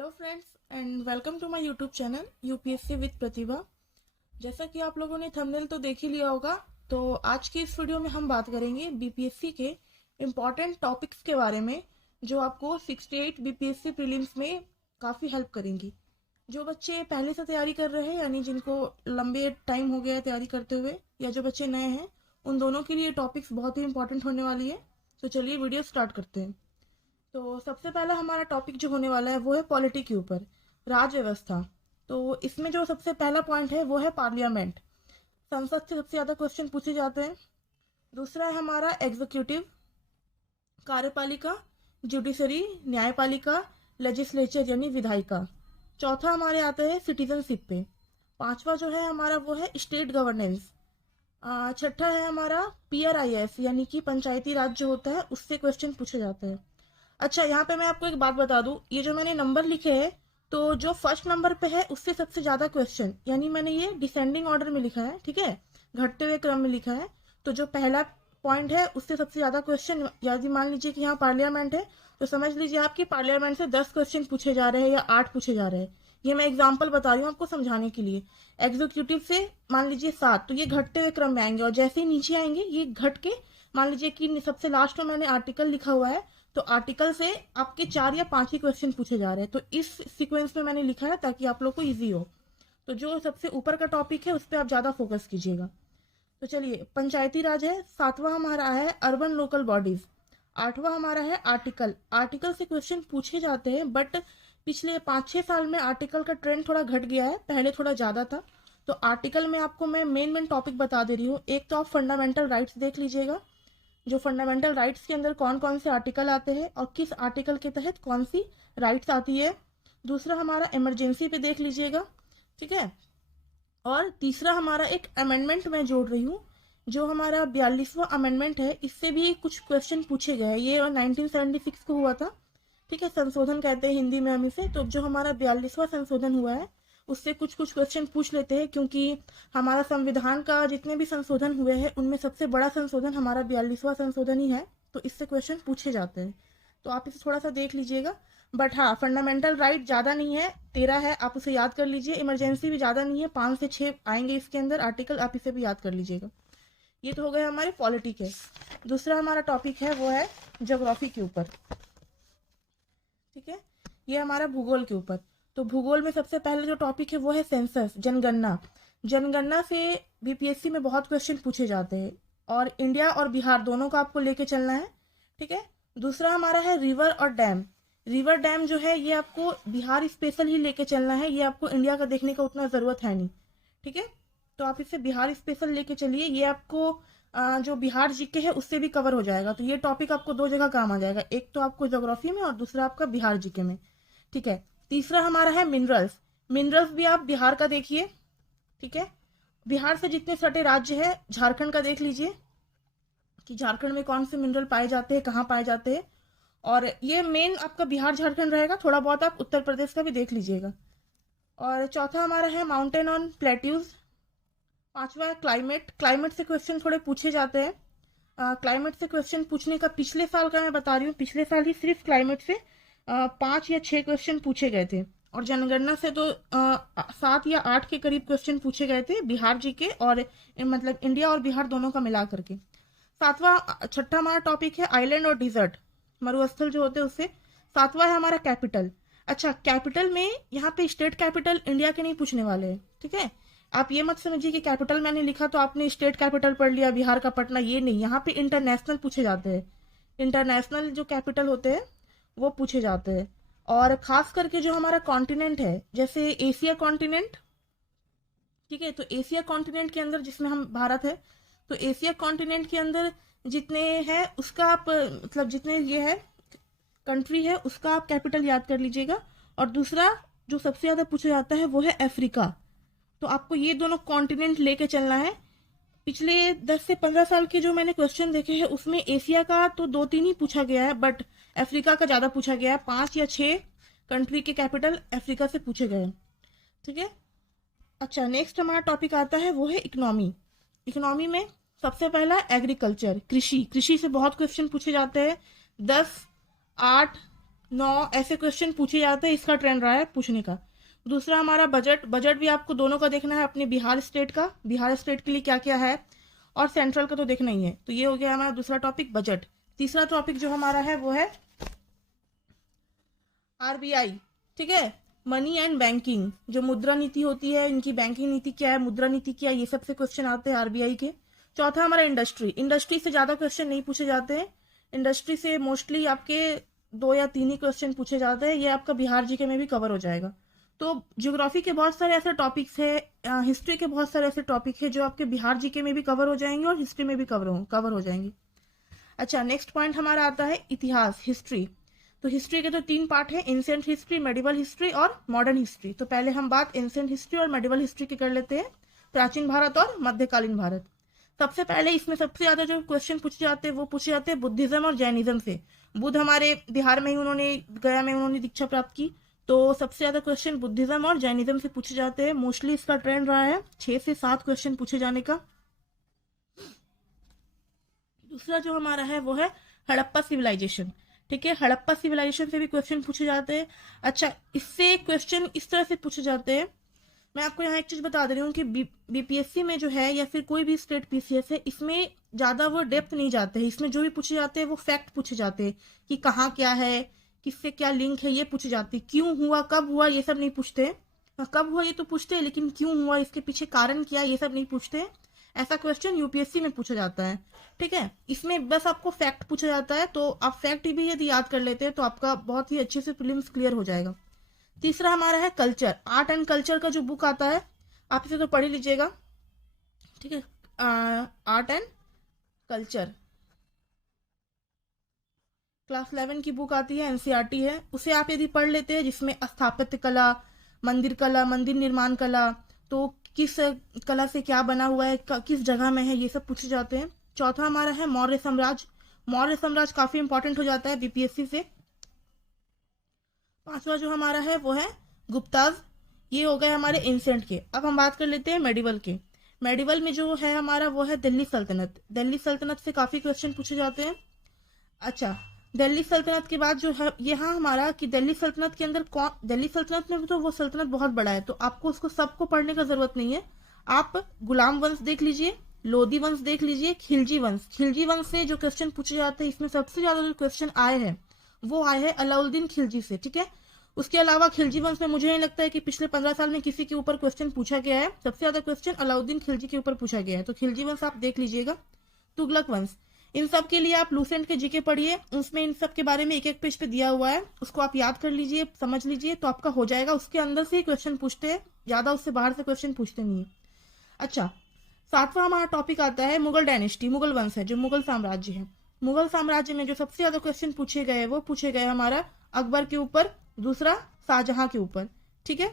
Hello friends and welcome to my YouTube channel UPSC with Pratibha. जैसा कि आप लोगों ने थंबनेल तो देख ही लिया होगा, तो आज की इस वीडियो में हम बात करेंगे बीपीएससी के इम्पॉर्टेंट टॉपिक्स के बारे में जो आपको 68 बीपीएससी प्रीलिम्स में काफ़ी हेल्प करेंगी। जो बच्चे पहले से तैयारी कर रहे हैं यानी जिनको लंबे टाइम हो गया है तैयारी करते हुए, या जो बच्चे नए हैं, उन दोनों के लिए टॉपिक्स बहुत ही इंपॉर्टेंट होने वाली है। तो चलिए वीडियो स्टार्ट करते हैं। तो सबसे पहला हमारा टॉपिक जो होने वाला है वो है पॉलिटी के ऊपर, राज व्यवस्था। तो इसमें जो सबसे पहला पॉइंट है वो है पार्लियामेंट। संसद से सबसे ज़्यादा क्वेश्चन पूछे जाते हैं। दूसरा है हमारा एग्जीक्यूटिव, कार्यपालिका, जुडिशरी, न्यायपालिका, लेजिस्लेचर यानी विधायिका। चौथा हमारे आता है सिटीजनशिप पे। पांचवा जो है हमारा वो है स्टेट गवर्नेंस। छठा है हमारा पीआरआईएस यानी कि पंचायती राज जो होता है उससे क्वेश्चन पूछे जाते हैं। अच्छा, यहाँ पे मैं आपको एक बात बता दूं, ये जो मैंने नंबर लिखे हैं, तो जो फर्स्ट नंबर पे है उससे सबसे ज्यादा क्वेश्चन, यानी मैंने ये डिसेंडिंग ऑर्डर में लिखा है, ठीक है, घटते हुए क्रम में लिखा है। तो जो पहला पॉइंट है उससे सबसे ज्यादा क्वेश्चन, यदि मान लीजिए कि यहाँ पार्लियामेंट है तो समझ लीजिए आपकी पार्लियामेंट से 10 क्वेश्चन पूछे जा रहे हैं या 8 पूछे जा रहे हैं। ये मैं एग्जाम्पल बता रही हूँ आपको समझाने के लिए। एग्जीक्यूटिव से मान लीजिए 7, तो ये घटते हुए क्रम में आएंगे और जैसे ही नीचे आएंगे ये घट के, मान लीजिए कि सबसे लास्ट में मैंने आर्टिकल लिखा हुआ है, तो आर्टिकल से आपके 4 या 5 ही क्वेश्चन पूछे जा रहे हैं। तो इस सीक्वेंस में मैंने लिखा है ताकि आप लोग को इजी हो। तो जो सबसे ऊपर का टॉपिक है उस पर आप ज्यादा फोकस कीजिएगा। तो चलिए, पंचायती राज है। सातवां हमारा है अर्बन लोकल बॉडीज। आठवां हमारा है आर्टिकल। आर्टिकल से क्वेश्चन पूछे जाते हैं, बट पिछले 5-6 साल में आर्टिकल का ट्रेंड थोड़ा घट गया है, पहले थोड़ा ज्यादा था। तो आर्टिकल में आपको मैं मेन टॉपिक बता दे रही हूँ। एक तो आप फंडामेंटल राइट्स देख लीजिएगा, जो फंडामेंटल राइट्स के अंदर कौन कौन से आर्टिकल आते हैं और किस आर्टिकल के तहत कौन सी राइट्स आती है। दूसरा हमारा इमरजेंसी पे देख लीजिएगा, ठीक है। और तीसरा हमारा एक अमेंडमेंट मैं जोड़ रही हूँ, जो हमारा 42वां अमेंडमेंट है, इससे भी कुछ क्वेश्चन पूछे गए हैं। ये 1976 को हुआ था, ठीक है, संशोधन कहते हैं हिंदी में हम इसे। तो जो हमारा 42वां संशोधन हुआ है उससे कुछ कुछ क्वेश्चन पूछ लेते हैं, क्योंकि हमारा संविधान का जितने भी संशोधन हुए हैं उनमें सबसे बड़ा संशोधन हमारा 42वां संशोधन ही है। तो इससे क्वेश्चन पूछे जाते हैं, तो आप इसे थोड़ा सा देख लीजिएगा। बट हाँ, फंडामेंटल राइट ज्यादा नहीं है, 13 है, आप उसे याद कर लीजिए। इमरजेंसी भी ज्यादा नहीं है, 5 से 6 आएंगे इसके अंदर आर्टिकल, आप इसे भी याद कर लीजिएगा। ये तो हो गए हमारे पॉलिटी के। दूसरा हमारा टॉपिक है वो है ज्योग्राफी के ऊपर, ठीक है, ये हमारा भूगोल के ऊपर। तो भूगोल में सबसे पहले जो टॉपिक है वो है सेंसस, जनगणना। जनगणना से बीपीएससी में बहुत क्वेश्चन पूछे जाते हैं, और इंडिया और बिहार दोनों को आपको लेके चलना है, ठीक है। दूसरा हमारा है रिवर और डैम। रिवर डैम जो है ये आपको बिहार स्पेशल ही लेके चलना है, ये आपको इंडिया का देखने का उतना जरूरत है नहीं, ठीक है। तो आप इसे बिहार स्पेशल लेके चलिए, ये आपको जो बिहार जीके है उससे भी कवर हो जाएगा। तो ये टॉपिक आपको 2 जगह काम आ जाएगा, एक तो आपको ज्योग्राफी में और दूसरा आपका बिहार जीके में, ठीक है। तीसरा हमारा है मिनरल्स। मिनरल्स भी आप बिहार का देखिए, ठीक है। बिहार से जितने सटे राज्य है, झारखंड का देख लीजिए कि झारखंड में कौन से मिनरल पाए जाते हैं, कहाँ पाए जाते हैं। और ये मेन आपका बिहार झारखंड रहेगा, थोड़ा बहुत आप उत्तर प्रदेश का भी देख लीजिएगा। और चौथा हमारा है माउंटेन ऑन प्लेट्यूज। पांचवा है क्लाइमेट। क्लाइमेट से क्वेश्चन थोड़े पूछे जाते हैं। क्लाइमेट से क्वेश्चन पूछने का पिछले साल का मैं बता रही हूँ, पिछले साल ही सिर्फ क्लाइमेट से 5 या 6 क्वेश्चन पूछे गए थे, और जनगणना से तो 7 या 8 के करीब क्वेश्चन पूछे गए थे बिहार जी के, और मतलब इंडिया और बिहार दोनों का मिला करके। छठा हमारा टॉपिक है आइलैंड और डिजर्ट, मरुस्थल जो होते हैं उससे। सातवां है हमारा कैपिटल। अच्छा, कैपिटल में यहाँ पे स्टेट कैपिटल इंडिया के नहीं पूछने वाले हैं, ठीक है। आप ये मत समझिए कि कैपिटल मैंने लिखा तो आपने स्टेट कैपिटल पढ़ लिया बिहार का पटना, ये नहीं। यहाँ पे इंटरनेशनल पूछे जाते हैं, इंटरनेशनल जो कैपिटल होते हैं वो पूछे जाते हैं। और खास करके जो हमारा कॉन्टिनेंट है, जैसे एशिया कॉन्टिनेंट, ठीक है, तो एशिया कॉन्टिनेंट के अंदर जिसमें हम भारत है, तो एशिया कॉन्टिनेंट के अंदर जितने हैं उसका आप मतलब जितने ये है कंट्री है उसका आप कैपिटल याद कर लीजिएगा। और दूसरा जो सबसे ज्यादा पूछा जाता है वो है अफ्रीका। तो आपको ये दोनों कॉन्टिनेंट लेके चलना है। पिछले 10 से 15 साल के जो मैंने क्वेश्चन देखे हैं उसमें एशिया का तो 2-3 ही पूछा गया है, बट अफ्रीका का ज्यादा पूछा गया है। 5 या 6 कंट्री के कैपिटल अफ्रीका से पूछे गए हैं, ठीक है। अच्छा, नेक्स्ट हमारा टॉपिक आता है वो है इकोनॉमी। इकोनॉमी में सबसे पहला एग्रीकल्चर, कृषि। कृषि से बहुत क्वेश्चन पूछे जाते हैं, 10, 8, 9 ऐसे क्वेश्चन पूछे जाते हैं, इसका ट्रेंड रहा है पूछने का। दूसरा हमारा बजट, बजट भी आपको दोनों का देखना है, अपने बिहार स्टेट का, बिहार स्टेट के लिए क्या क्या है, और सेंट्रल का तो देखना ही है। तो ये हो गया हमारा दूसरा टॉपिक बजट। तीसरा टॉपिक जो हमारा है वो है आरबीआई, ठीक है, मनी एंड बैंकिंग, जो मुद्रा नीति होती है, इनकी बैंकिंग नीति क्या है, मुद्रा नीति क्या है, ये सब से क्वेश्चन आते हैं आरबीआई के। चौथा हमारा इंडस्ट्री, इंडस्ट्री से ज्यादा क्वेश्चन नहीं पूछे जाते हैं, इंडस्ट्री से मोस्टली आपके 2 या 3 ही क्वेश्चन पूछे जाते हैं, ये आपका बिहार जीके में भी कवर हो जाएगा। तो ज्योग्राफी के बहुत सारे ऐसे टॉपिक्स है, हिस्ट्री के बहुत सारे ऐसे टॉपिक है जो आपके बिहार जीके में भी कवर हो जाएंगे और हिस्ट्री में भी कवर हो जाएंगे। अच्छा, नेक्स्ट पॉइंट हमारा आता है इतिहास, हिस्ट्री। तो हिस्ट्री के तो 3 पार्ट है, एंशिएंट हिस्ट्री, मेडिवल हिस्ट्री और मॉडर्न हिस्ट्री। तो पहले हम बात एंशिएंट हिस्ट्री और मेडिवल हिस्ट्री की कर लेते हैं, प्राचीन भारत और मध्यकालीन भारत। सबसे पहले इसमें सबसे ज्यादा जो क्वेश्चन पूछे जाते हैं वो पूछे जाते हैं बुद्धिज्म और जैनिज्म से। बुद्ध हमारे बिहार में ही उन्होंने, गया में उन्होंने दीक्षा प्राप्त की, तो सबसे ज्यादा क्वेश्चन बुद्धिज्म और जैनिज्म से पूछे जाते हैं। मोस्टली इसका ट्रेंड रहा है 6 से 7 क्वेश्चन पूछे जाने का। दूसरा जो हमारा है वो है हड़प्पा सिविलाइजेशन, ठीक है, हड़प्पा सिविलाइजेशन से भी क्वेश्चन पूछे जाते हैं। अच्छा, इससे क्वेश्चन इस तरह से पूछे जाते हैं, मैं आपको यहाँ एक चीज बता दे रही हूँ कि बीपीएससी में जो है या फिर कोई भी स्टेट पीसीएस है, इसमें ज्यादा वो डेप्थ नहीं जाते हैं, इसमें जो भी पूछे जाते हैं वो फैक्ट पूछे जाते हैं कि कहाँ क्या है, किससे क्या लिंक है, ये पूछे जाते हैं। क्यों हुआ, कब हुआ, ये सब नहीं पूछते हैं। कब हुआ ये तो पूछते हैं, लेकिन क्यों हुआ, इसके पीछे कारण क्या, ये सब नहीं पूछते हैं। ऐसा क्वेश्चन यूपीएससी में पूछा जाता है, ठीक है। इसमें बस आपको फैक्ट पूछा जाता है, तो आप फैक्ट भी यदि याद कर लेते हैं तो आपका बहुत ही अच्छे से प्रीलिम्स क्लियर हो जाएगा। तीसरा हमारा है कल्चर, आर्ट एंड कल्चर का जो बुक आता है आप इसे तो पढ़ ही लीजिएगा, ठीक है, आर्ट एंड कल्चर, क्लास 11 की बुक आती है, एनसीईआरटी है, उसे आप यदि पढ़ लेते हैं, जिसमें स्थापत्य कला, मंदिर निर्माण कला, तो किस कला से क्या बना हुआ है, किस जगह में है, ये सब पूछे जाते हैं। चौथा हमारा है मौर्य साम्राज्य, मौर्य साम्राज्य काफी इंपॉर्टेंट हो जाता है बीपीएससी से। पांचवा जो हमारा है वो है गुप्ताज, ये हो गए हमारे एंशिएंट के। अब हम बात कर लेते हैं मेडिवल के। मेडिवल में जो है हमारा वो है दिल्ली सल्तनत, दिल्ली सल्तनत से काफी क्वेश्चन पूछे जाते हैं। अच्छा, दिल्ली सल्तनत के बाद जो है यहाँ हमारा कि दिल्ली सल्तनत के अंदर कौन, दिल्ली सल्तनत में तो वो सल्तनत बहुत बड़ा है, तो आपको उसको सबको पढ़ने का जरूरत नहीं है। आप गुलाम वंश देख लीजिए, लोधी वंश देख लीजिए, खिलजी वंश, खिलजी वंश से जो क्वेश्चन पूछे जाते हैं, इसमें सबसे ज्यादा जो क्वेश्चन आए हैं वो आए हैं अलाउद्दीन खिलजी से, ठीक है। उसके अलावा खिलजी वंश में मुझे नहीं लगता है कि पिछले 15 साल में किसी के ऊपर क्वेश्चन पूछा गया है, सबसे ज्यादा क्वेश्चन अलाउद्दीन खिलजी के ऊपर पूछा गया है, तो खिलजी वंश आप देख लीजिएगा। तुगलक वंश, इन सब के लिए आप लूसेंट के जीके पढ़िए, उसमें इन सब के बारे में एक एक पेज पे दिया हुआ है, उसको आप याद कर लीजिए, समझ लीजिए, तो आपका हो जाएगा। उसके अंदर से ही क्वेश्चन पूछते हैं, ज्यादा उससे बाहर से क्वेश्चन पूछते नहीं है। अच्छा, सातवां हमारा टॉपिक आता है मुगल डायनेस्टी, मुगल वंश है, जो मुगल साम्राज्य है। मुगल साम्राज्य में जो सबसे ज्यादा क्वेश्चन पूछे गए वो पूछे गए हमारा अकबर के ऊपर, दूसरा शाहजहां के ऊपर, ठीक है।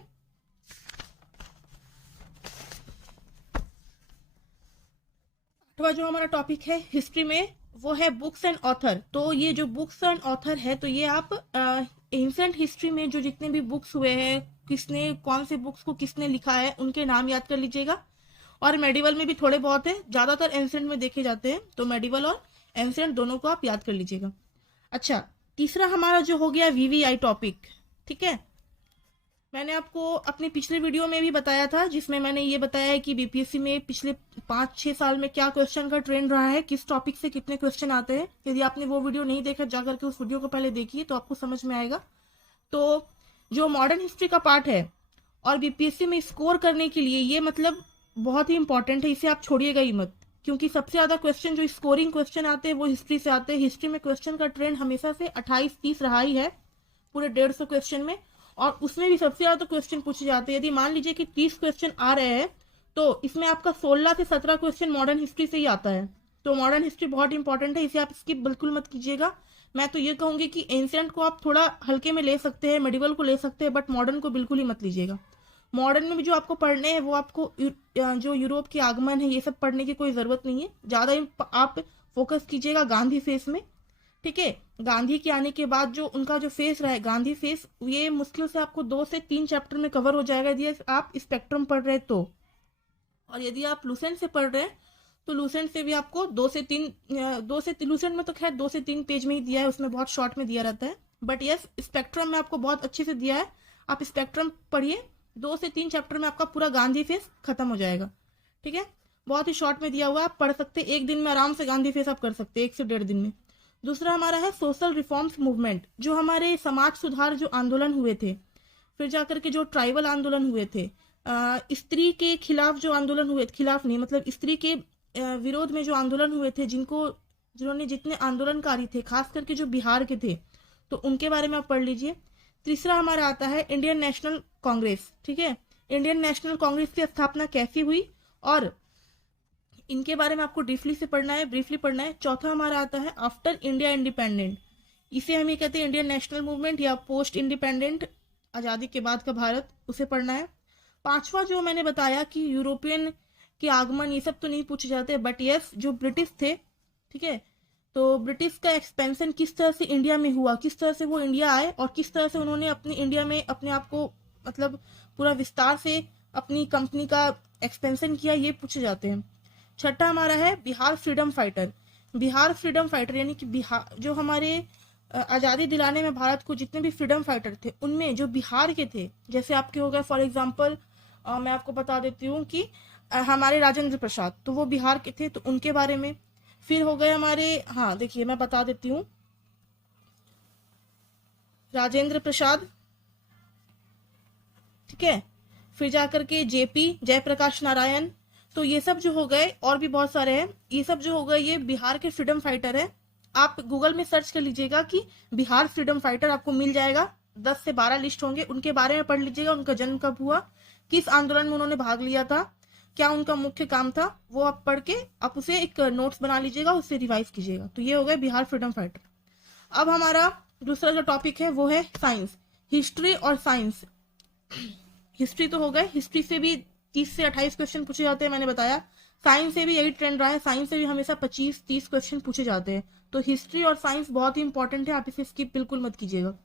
आठवां जो हमारा टॉपिक है हिस्ट्री में वो है बुक्स एंड ऑथर। तो ये जो बुक्स एंड ऑथर है, तो ये आप एंशिएंट हिस्ट्री में जो जितने भी बुक्स हुए हैं, किसने कौन से बुक्स को किसने लिखा है, उनके नाम याद कर लीजिएगा। और मेडिवल में भी थोड़े बहुत है, ज्यादातर एंशिएंट में देखे जाते हैं, तो मेडिवल और एंशिएंट दोनों को आप याद कर लीजिएगा। अच्छा, तीसरा हमारा जो हो गया वीवीआई टॉपिक, ठीक है। मैंने आपको अपने पिछले वीडियो में भी बताया था, जिसमें मैंने ये बताया है कि बीपीएससी में पिछले 5-6 साल में क्या क्वेश्चन का ट्रेंड रहा है, किस टॉपिक से कितने क्वेश्चन आते हैं। यदि आपने वो वीडियो नहीं देखा, जाकर के उस वीडियो को पहले देखिए तो आपको समझ में आएगा। तो जो मॉडर्न हिस्ट्री का पार्ट है और बीपीएससी में स्कोर करने के लिए ये मतलब बहुत ही इंपॉर्टेंट है, इसे आप छोड़िएगा ही मत, क्योंकि सबसे ज्यादा क्वेश्चन जो स्कोरिंग क्वेश्चन आते हैं वो हिस्ट्री से आते हैं। हिस्ट्री में क्वेश्चन का ट्रेंड हमेशा से 28-30 रहा ही है पूरे 150 क्वेश्चन में, और उसमें भी सबसे ज्यादा क्वेश्चन पूछे जाते हैं। यदि मान लीजिए कि 30 क्वेश्चन आ रहे हैं तो इसमें आपका 16 से 17 क्वेश्चन मॉडर्न हिस्ट्री से ही आता है। तो मॉडर्न हिस्ट्री बहुत इंपॉर्टेंट है, इसे आप स्किप बिल्कुल मत कीजिएगा। मैं तो ये कहूंगी कि एंशिएंट को आप थोड़ा हल्के में ले सकते हैं, मेडिवल को ले सकते हैं, बट मॉडर्न को बिल्कुल ही मत लीजिएगा। मॉडर्न में भी जो आपको पढ़ने हैं वो आपको जो यूरोप के आगमन है ये सब पढ़ने की कोई जरूरत नहीं है, ज्यादा आप फोकस कीजिएगा गांधी फेस में, ठीक है। गांधी के आने के बाद जो उनका जो फेस रहा है, गांधी फेस, ये मुश्किल से आपको 2 से 3 चैप्टर में कवर हो जाएगा यदि आप स्पेक्ट्रम पढ़ रहे तो। और यदि आप लूसेंट से पढ़ रहे हैं तो लूसेंट से भी आपको 2 से 3 लूसेंट में तो खैर 2 से 3 पेज में ही दिया है, उसमें बहुत शॉर्ट में दिया रहता है, बट यस, स्पेक्ट्रम में आपको बहुत अच्छे से दिया है, आप स्पेक्ट्रम पढ़िए, 2 से 3 चैप्टर में आपका पूरा गांधी फेस खत्म हो जाएगा। ठीक है, बहुत ही शॉर्ट में दिया हुआ, आप पढ़ सकते, एक दिन में आराम से गांधी फेस आप कर सकते, 1 से 1.5 दिन में। दूसरा हमारा है सोशल रिफॉर्म्स मूवमेंट, जो हमारे समाज सुधार जो आंदोलन हुए थे, फिर जाकर के जो ट्राइबल आंदोलन हुए थे, स्त्री के खिलाफ जो आंदोलन हुए, खिलाफ नहीं मतलब स्त्री के विरोध में जो आंदोलन हुए थे, जिन्होंने जितने आंदोलनकारी थे, खास करके जो बिहार के थे, तो उनके बारे में आप पढ़ लीजिए। तीसरा हमारा आता है इंडियन नेशनल कांग्रेस। ठीक है, इंडियन नेशनल कांग्रेस की स्थापना कैसी हुई और इनके बारे में आपको ब्रीफली पढ़ना है। चौथा हमारा आता है आफ्टर इंडिया इंडिपेंडेंट, इसे हम ये कहते हैं इंडियन नेशनल मूवमेंट या पोस्ट इंडिपेंडेंट, आजादी के बाद का भारत, उसे पढ़ना है। पांचवा जो मैंने बताया कि यूरोपियन के आगमन, ये सब तो नहीं पूछे जाते, बट यस जो ब्रिटिश थे, ठीक है, तो ब्रिटिश का एक्सपेंशन किस तरह से इंडिया में हुआ, किस तरह से वो इंडिया आए और किस तरह से उन्होंने अपनी इंडिया में अपने आप को मतलब पूरा विस्तार से अपनी कंपनी का एक्सपेंशन किया, ये पूछे जाते हैं। छठा हमारा है Bihar freedom fighter. Bihar freedom fighter यानी कि बिहार जो हमारे आज़ादी दिलाने में भारत को जितने भी फ्रीडम फाइटर थे, उनमें जो बिहार के थे, जैसे आपके हो गए फॉर एग्जांपल, मैं आपको बता देती हूँ कि हमारे राजेंद्र प्रसाद, तो वो बिहार के थे, तो उनके बारे में। फिर हो गए हमारे, हाँ देखिए मैं बता देती हूँ, राजेंद्र प्रसाद, ठीक है, फिर जाकर के जेपी जयप्रकाश नारायण, तो ये सब जो हो गए, और भी बहुत सारे हैं, ये सब जो हो गए ये बिहार के फ्रीडम फाइटर है। आप गूगल में सर्च कर लीजिएगा कि बिहार फ्रीडम फाइटर, आपको मिल जाएगा, 10 से 12 लिस्ट होंगे, उनके बारे में पढ़ लीजिएगा, उनका जन्म कब हुआ, किस आंदोलन में उन्होंने भाग लिया था, क्या उनका मुख्य काम था, वो आप पढ़ के आप उसे एक नोट्स बना लीजिएगा, उससे रिवाइज कीजिएगा। तो ये हो गए बिहार फ्रीडम फाइटर। अब हमारा दूसरा जो टॉपिक है वो है साइंस, हिस्ट्री और साइंस। हिस्ट्री तो हो गए, हिस्ट्री से भी 30 से 28 क्वेश्चन पूछे जाते हैं, मैंने बताया। साइंस से भी यही ट्रेंड रहा है, साइंस से भी हमेशा 25-30 क्वेश्चन पूछे जाते हैं। तो हिस्ट्री और साइंस बहुत ही इंपॉर्टेंट है, आप इसे स्किप बिल्कुल मत कीजिएगा,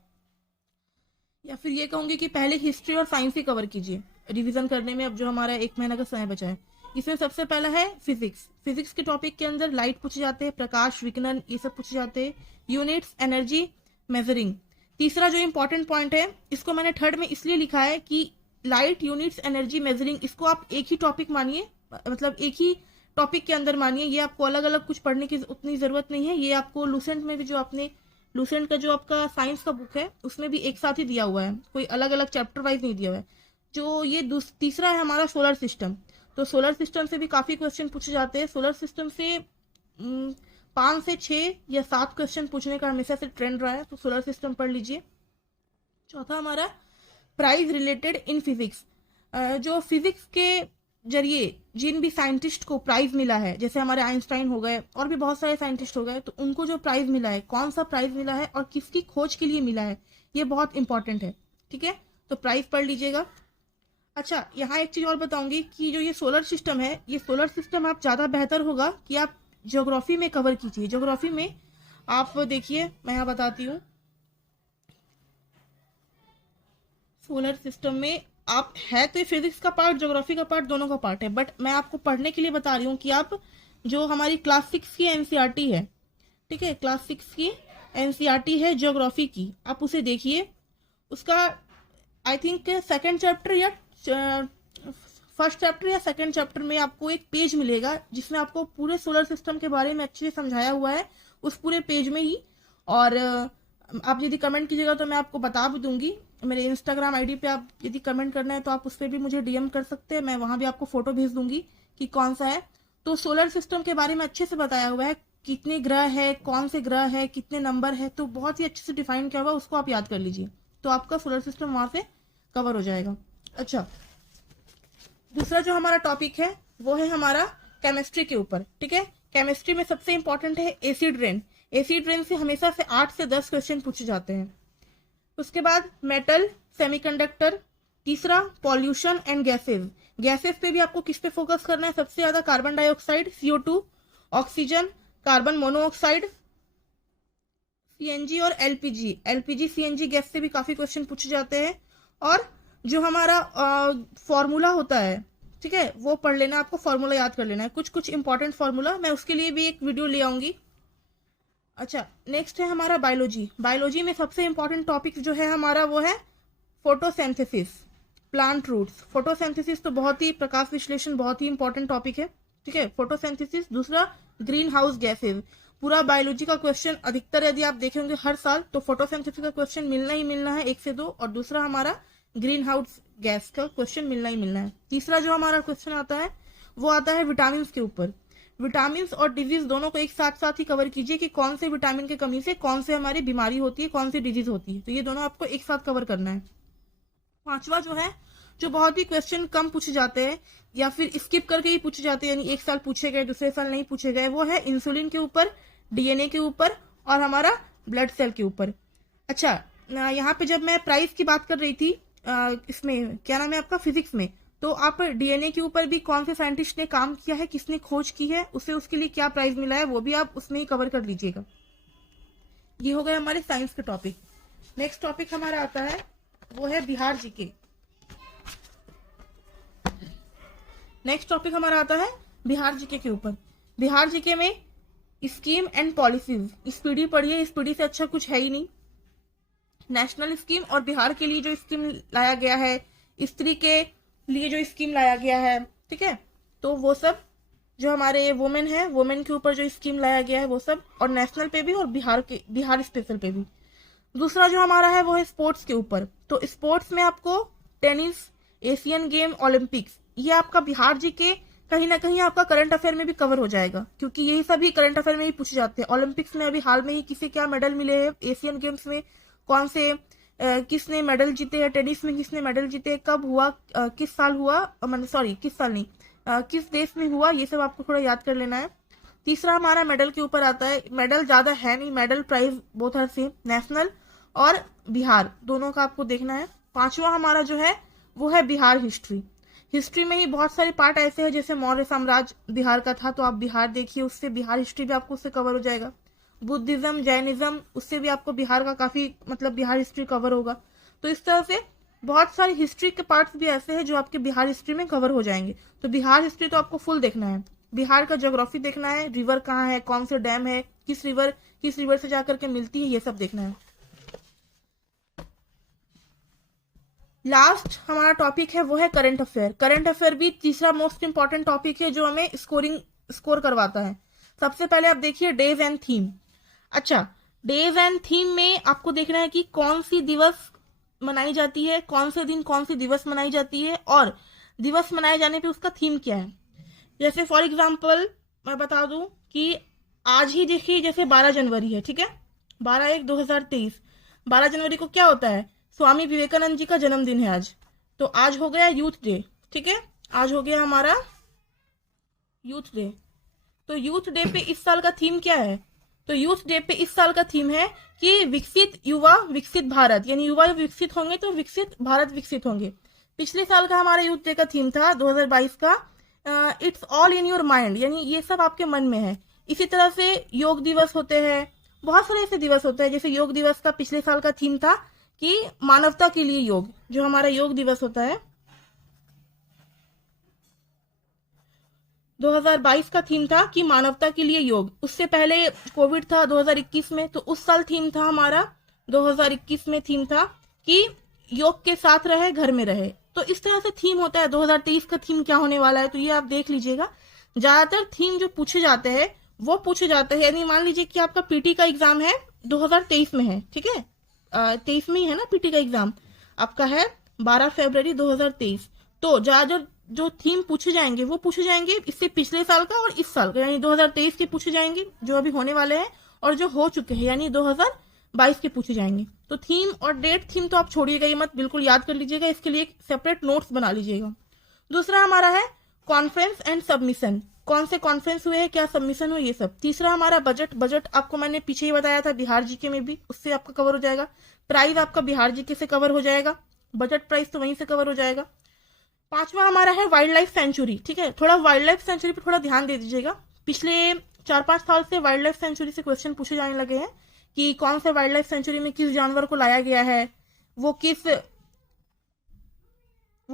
या फिर ये कहूंगी कि पहले हिस्ट्री और साइंस ही कवर कीजिए रिवीजन करने में, अब जो हमारा 1 महीना का समय बचा है। इसमें सबसे पहला है फिजिक्स। फिजिक्स के टॉपिक के अंदर लाइट पूछे जाते हैं, प्रकाश, विकिरण, ये सब पूछे जाते हैं, यूनिट्स, एनर्जी, मेजरिंग। तीसरा जो इंपॉर्टेंट पॉइंट है, इसको मैंने थर्ड में इसलिए लिखा है कि लाइट, यूनिट्स, एनर्जी, मेजरिंग, इसको आप एक ही टॉपिक मानिए, मतलब एक ही टॉपिक के अंदर मानिए, ये आपको अलग अलग कुछ पढ़ने की उतनी जरूरत नहीं है। ये आपको लूसेंट में भी, जो आपने लूसेंट का जो आपका साइंस का बुक है, उसमें भी एक साथ ही दिया हुआ है, कोई अलग अलग चैप्टर वाइज नहीं दिया हुआ है। जो ये तीसरा है हमारा सोलर सिस्टम, तो सोलर सिस्टम से भी काफी क्वेश्चन पूछे जाते हैं। सोलर सिस्टम से 5 से 6 या 7 क्वेश्चन पूछने का हमेशा से ट्रेंड रहा है, तो सोलर सिस्टम पढ़ लीजिए। चौथा हमारा प्राइज रिलेटेड इन फिजिक्स, जो फिजिक्स के जरिए जिन भी साइंटिस्ट को प्राइज मिला है, जैसे हमारे आइंस्टाइन हो गए और भी बहुत सारे साइंटिस्ट हो गए, तो उनको जो प्राइज मिला है, कौन सा प्राइज मिला है और किसकी खोज के लिए मिला है, ये बहुत इंपॉर्टेंट है। ठीक है, तो प्राइज पढ़ लीजिएगा। अच्छा, यहाँ एक चीज और बताऊंगी कि जो ये सोलर सिस्टम है, ये सोलर सिस्टम आप ज्यादा बेहतर होगा कि आप ज्योग्राफी में कवर कीजिए। ज्योग्राफी में आप देखिए, मैं यहाँ बताती हूँ, सोलर सिस्टम में आप है तो ये फिजिक्स का पार्ट, ज्योग्राफी का पार्ट, दोनों का पार्ट है, बट मैं आपको पढ़ने के लिए बता रही हूँ कि आप जो हमारी क्लास 6 की एनसीईआरटी है, ठीक है, क्लास 6 की एनसीईआरटी है ज्योग्राफी की, आप उसे देखिए। उसका आई थिंक सेकंड चैप्टर या फर्स्ट चैप्टर या सेकंड चैप्टर में आपको एक पेज मिलेगा जिसमें आपको पूरे सोलर सिस्टम के बारे में अच्छे से समझाया हुआ है, उस पूरे पेज में ही। और आप यदि कमेंट कीजिएगा तो मैं आपको बता भी दूंगी, मेरे इंस्टाग्राम आईडी पे आप यदि कमेंट करना है तो आप उस पर भी मुझे डीएम कर सकते हैं, मैं वहां भी आपको फोटो भेज दूंगी कि कौन सा है। तो सोलर सिस्टम के बारे में अच्छे से बताया हुआ है, कितने ग्रह है, कौन से ग्रह है, कितने नंबर है, तो बहुत ही अच्छे से डिफाइन किया हुआ, उसको आप याद कर लीजिए, तो आपका सोलर सिस्टम वहां से कवर हो जाएगा। अच्छा, दूसरा जो हमारा टॉपिक है वो है हमारा केमिस्ट्री के ऊपर। ठीक है, केमिस्ट्री में सबसे इंपॉर्टेंट है एसिड रेन। एसिड रेन से हमेशा से 8 से 10 क्वेश्चन पूछे जाते हैं। उसके बाद मेटल, सेमीकंडक्टर। तीसरा पॉल्यूशन एंड गैसेज। गैसेज पे भी आपको किस पे फोकस करना है, सबसे ज्यादा carbon dioxide, CO2, oxygen, carbon monoxide, CNG और LPG CNG गैस से भी काफी क्वेश्चन पूछे जाते हैं। और जो हमारा फॉर्मूला होता है, ठीक है, वो पढ़ लेना, आपको फॉर्मूला याद कर लेना है, कुछ कुछ इंपॉर्टेंट फॉर्मूला, मैं उसके लिए भी एक वीडियो ले आऊंगी। अच्छा, नेक्स्ट है हमारा बायोलॉजी। बायोलॉजी में सबसे इंपॉर्टेंट टॉपिक जो है हमारा वो है फोटोसिंथेसिस, प्लांट रूट्स। फोटोसिंथेसिस तो बहुत ही, प्रकाश विश्लेषण बहुत ही इंपॉर्टेंट टॉपिक है, ठीक है, फोटोसिंथेसिस। दूसरा ग्रीन हाउस गैसेज। पूरा बायोलॉजी का क्वेश्चन अधिकतर यदि आप देखेंगे हर साल तो फोटोसिंथेसिस का क्वेश्चन मिलना ही मिलना है, 1 से 2। और दूसरा हमारा ग्रीन हाउस गैस का क्वेश्चन मिलना ही मिलना है। तीसरा जो हमारा क्वेश्चन आता है वो आता है विटामिन के ऊपर। विटामिन और डिजीज दोनों को एक साथ साथ ही कवर कीजिए कि कौन से विटामिन की कमी से कौन से हमारी बीमारी होती है, कौन सी डिजीज होती है, तो ये दोनों आपको एक साथ कवर करना है। पांचवा जो है, जो बहुत ही क्वेश्चन कम पूछे जाते हैं या फिर स्किप करके ही पूछे जाते हैं, यानी एक साल पूछे गए दूसरे साल नहीं पूछे गए, वो है इंसुलिन के ऊपर, डीएनए के ऊपर और हमारा ब्लड सेल के ऊपर। अच्छा, यहाँ पे जब मैं प्राइस की बात कर रही थी इसमें क्या नाम है आपका, फिजिक्स में, तो आप डीएनए के ऊपर भी कौन से साइंटिस्ट ने काम किया है, किसने खोज की है, उसे उसके लिए क्या प्राइज मिला है, वो भी आप उसमें ही कवर कर लीजिएगा। ये हो गए हमारे साइंस के टॉपिक। नेक्स्ट टॉपिक हमारा आता है वो है बिहार जीके। नेक्स्ट टॉपिक हमारा आता है बिहार जीके के ऊपर। बिहार जीके में स्कीम एंड पॉलिसीज, स्पीडी पढ़िए, स्पीडी से अच्छा कुछ है ही नहीं। नेशनल स्कीम और बिहार के लिए जो स्कीम लाया गया है, स्त्री के लिए जो स्कीम लाया गया है, ठीक है, तो वो सब जो हमारे वुमेन है, वुमेन के ऊपर जो स्कीम लाया गया है वो सब, और नेशनल पे भी और बिहार स्पेशल पे भी। दूसरा जो हमारा है वो है स्पोर्ट्स के ऊपर। तो स्पोर्ट्स में आपको टेनिस, एशियन गेम, ओलंपिक्स, ये आपका बिहार जी के कहीं ना कहीं आपका करंट अफेयर में भी कवर हो जाएगा, क्योंकि यही सभी करंट अफेयर में ही पूछे जाते हैं। ओलंपिक्स में अभी हाल में ही किसे क्या मेडल मिले हैं, एशियन गेम्स में कौन से किसने मेडल जीते हैं, टेनिस में किसने मेडल जीते, कब हुआ, किस साल हुआ, सॉरी किस साल नहीं, किस देश में हुआ, ये सब आपको थोड़ा याद कर लेना है। तीसरा हमारा मेडल के ऊपर आता है। मेडल ज्यादा है नहीं, medal price both are same, national और बिहार दोनों का आपको देखना है। पांचवा हमारा जो है वो है बिहार हिस्ट्री। हिस्ट्री में ही बहुत सारे पार्ट ऐसे हैं, जैसे मौर्य साम्राज्य बिहार का था तो आप बिहार देखिए, उससे बिहार हिस्ट्री भी आपको उससे कवर हो जाएगा। बुद्धिज्म, जैनिज्म, उससे भी आपको बिहार का काफी मतलब बिहार हिस्ट्री कवर होगा। तो इस तरह से बहुत सारी हिस्ट्री के पार्ट्स भी ऐसे हैं जो आपके बिहार हिस्ट्री में कवर हो जाएंगे। तो बिहार हिस्ट्री तो आपको फुल देखना है। बिहार का ज्योग्राफी देखना है, रिवर कहाँ है, कौन से डैम है, किस रिवर से जाकर के मिलती है, ये सब देखना है। लास्ट हमारा टॉपिक है वो है करंट अफेयर। करंट अफेयर भी तीसरा मोस्ट इंपॉर्टेंट टॉपिक है जो हमें स्कोर करवाता है। सबसे पहले आप देखिए डेज एंड थीम। अच्छा, डेज एंड थीम में आपको देखना है कि कौन सी दिवस मनाई जाती है, कौन से दिन कौन सी दिवस मनाई जाती है, और दिवस मनाए जाने पे उसका थीम क्या है। जैसे फॉर एग्जाम्पल मैं बता दूं कि आज ही देखिए, जैसे 12 जनवरी है, ठीक है, 12/1/2023। 12 जनवरी को क्या होता है, स्वामी विवेकानंद जी का जन्मदिन है आज। तो आज हो गया यूथ डे, ठीक है, आज हो गया हमारा यूथ डे। तो यूथ डे पे इस साल का थीम क्या है, तो यूथ डे पे इस साल का थीम है कि विकसित युवा विकसित भारत, यानी युवा विकसित होंगे तो विकसित भारत विकसित होंगे। पिछले साल का हमारा यूथ डे का थीम था 2022 का it's all in your mind, यानी ये सब आपके मन में है। इसी तरह से योग दिवस होते हैं, बहुत सारे ऐसे दिवस होते हैं। जैसे योग दिवस का पिछले साल का थीम था कि मानवता के लिए योग, जो हमारा योग दिवस होता है 2022 का थीम था कि मानवता के लिए योग। उससे पहले कोविड था 2021 में, तो उस साल थीम था हमारा 2021 में थीम था कि योग के साथ रहे, घर में रहे। तो इस तरह से थीम होता है। 2023 का थीम क्या होने वाला है तो ये आप देख लीजिएगा। ज्यादातर थीम जो पूछे जाते हैं वो पूछे जाते हैं, यानी मान लीजिए कि आपका पीटी का एग्जाम है 2023 में है, ठीक है, 23 में ही है ना पीटी का एग्जाम आपका है 12 फरवरी 2023। तो ज्यादातर जो थीम पूछे जाएंगे वो पूछे जाएंगे इससे पिछले साल का और इस साल का, यानी 2023 के पूछे जाएंगे जो अभी होने वाले हैं, और जो हो चुके हैं यानी 2022 के पूछे जाएंगे। तो थीम और डेट, थीम तो आप छोड़िएगा ही मत, बिल्कुल याद कर लीजिएगा, इसके लिए एक सेपरेट नोट्स बना लीजिएगा। दूसरा हमारा है कॉन्फ्रेंस एंड सबमिशन, कौन से कॉन्फ्रेंस हुए हैं, क्या सबमिशन हुए, ये सब। तीसरा हमारा बजट। बजट आपको मैंने पीछे ही बताया था बिहार जीके में भी, उससे आपका कवर हो जाएगा। प्राइस आपका बिहार जीके से कवर हो जाएगा, बजट प्राइस तो वहीं से कवर हो जाएगा। पांचवा हमारा है वाइल्ड लाइफ सेंचुरी, ठीक है, थोड़ा वाइल्ड लाइफ सेंचुरी पे थोड़ा ध्यान दे दीजिएगा। पिछले 4-5 साल से वाइल्ड लाइफ सेंचुरी से क्वेश्चन पूछे जाने लगे हैं कि कौन से वाइल्ड लाइफ सेंचुरी में किस जानवर को लाया गया है, वो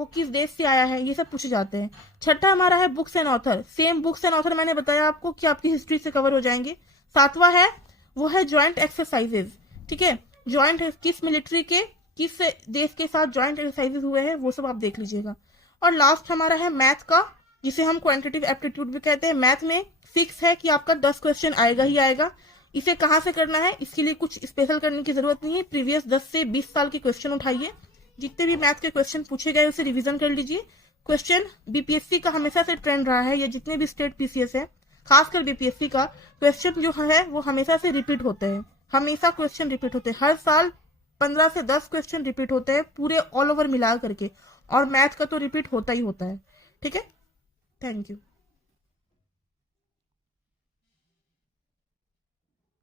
किस देश से आया है, ये सब पूछे जाते हैं। छठा हमारा है books and author. Same books and author मैंने बताया आपको कि आपकी हिस्ट्री से कवर हो जाएंगे। सातवां है वो है ज्वाइंट एक्सरसाइजेज। ठीक है, ज्वाइंट किस मिलिट्री के किस देश के साथ ज्वाइंट एक्सरसाइजेज हुए हैं वो सब आप देख लीजिएगा। और लास्ट हमारा है मैथ का, जिसे हम क्वांटिटेटिव एप्टीट्यूड भी कहते हैं। मैथ में फिक्स है कि आपका 10 क्वेश्चन आएगा ही आएगा। इसे कहाँ से करना है, इसके लिए कुछ स्पेशल करने की जरूरत नहीं है। प्रीवियस 10 से 20 साल के क्वेश्चन उठाइए, जितने भी मैथ के क्वेश्चन पूछे गए उसे रिवीजन कर लीजिए। क्वेश्चन बीपीएससी का हमेशा से ट्रेंड रहा है, या जितने भी स्टेट पीसीएस है, खासकर बीपीएससी का क्वेश्चन जो है वो हमेशा से रिपीट होते हैं। हमेशा क्वेश्चन रिपीट होते हैं, हर साल 15 से 10 क्वेश्चन रिपीट होते हैं पूरे ऑल ओवर मिला करके, और मैथ का तो रिपीट होता ही होता है। ठीक है, थैंक यू।